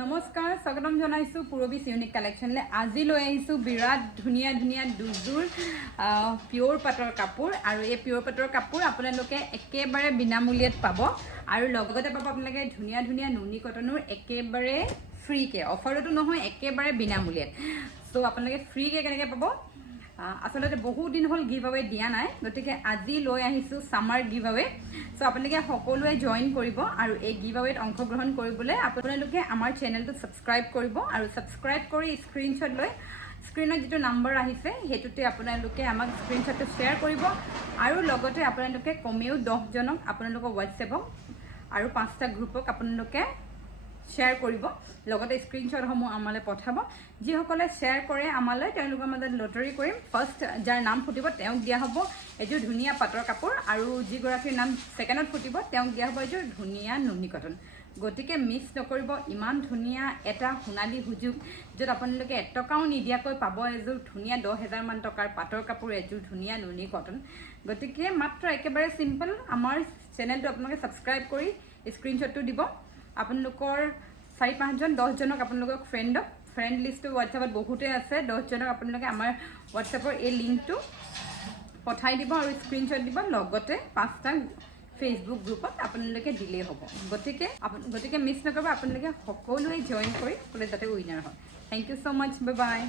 নমস্কাৰ স্বাগতম জনাইছো পুৰবিছ ইউনিক কালেকশ্যনলৈ আজি লৈ আহিছো বিৰাট ধুনীয়া ধুনীয়া দুযোৰ পিওৰ পাটৰ কাপোৰ আৰু এই পিওৰ পাটৰ কাপোৰ আপোনালোকে একেবাৰে বিনামূল্যত পাব আৰু লগতে পাব আপোনালোকে ধুনীয়া ধুনীয়া নুনি কটনৰ একেবাৰে ফ্ৰীকে অফাৰটো নহয় একেবাৰে বিনামূল্যত সো আপোনালোকে ফ্ৰীকে কেনেকৈ পাব আসলতে বহু দিন হল গিভ অৱে দিয়া নাই গতিকে আজি লৈ আহিছো সামাৰ গিভ অৱে সো আপোনালোকে সকলোৱে জয়েন কৰিব আৰু এই গিভ অৱেত অংশগ্ৰহণ কৰিবলৈ আপোনালোকে আমাৰ চেনেলটো সাবস্ক্ৰাইব কৰিব আৰু সাবস্ক্ৰাইব কৰি স্ক্ৰীনশ্বট লৈ স্ক্ৰীনত যেটো নম্বৰ আহিছে হেতুতে আপোনালোকে আমাক স্ক্ৰীনশ্বটটো শ্বেয়াৰ কৰিব আৰু লগতে আপোনালোকে কমেও 10 জনক আপোনালোকৰ WhatsApp আৰু 5টা গ্ৰুপক আপোনালোকে শ্বেয়াৰ কৰিব লগতে স্ক্ৰীনশ্বটসমূহ আমালৈ পঠাব যিসকলে শ্বেয়াৰ কৰে আমালৈ তেওঁলোকৰ মাজত লটাৰী কৰিম ফাৰ্ষ্ট যাৰ নাম ফুটিব তেওঁক দিয়া হ'ব এযোৰ ধুনীয়া পাটৰ কাপোৰ আৰু যিগৰাকীৰ নাম ছেকেণ্ডত ফুটিব তেওঁক দিয়া হ'ব এযোৰ ধুনীয়া নুনি কটন গতিকে মিছ নকৰিব ইমান ধুনীয়া এটা সোণালী সুযোগ য'ত আপোনালোকে এটকাও নিদিয়াকৈ পাব এযোৰ ধুনীয়া 10,000 মান টকাৰ পাটৰ কাপোৰ এযোৰ ধুনীয়া নুনি কটন গতিকে মাত্ৰ একেবাৰে সিম্পল আমাৰ চেনেলটো আপোনালোকে সাবস্ক্ৰাইব কৰি স্ক্ৰীনশ্বটটো দিব আপোনালোকৰ 4-5 জন 10 জনক আপোনালোকৰ ফ্ৰেণ্ড লিষ্টটো WhatsAppত বহুতে আছে 10 জনক আপোনালোকে আমাৰ WhatsAppৰ এই লিংকটো পঠাই দিব আৰু স্ক্ৰীনশ্বট দিব লগতে 5টা Facebook গ্ৰুপত আপোনালোকে দিলেই হ'ব গতিকে মিছ নকৰিব আপোনালোকে সকলোৱে জয়েন কৰি যাতে উইনাৰ হয় thank you so much bye by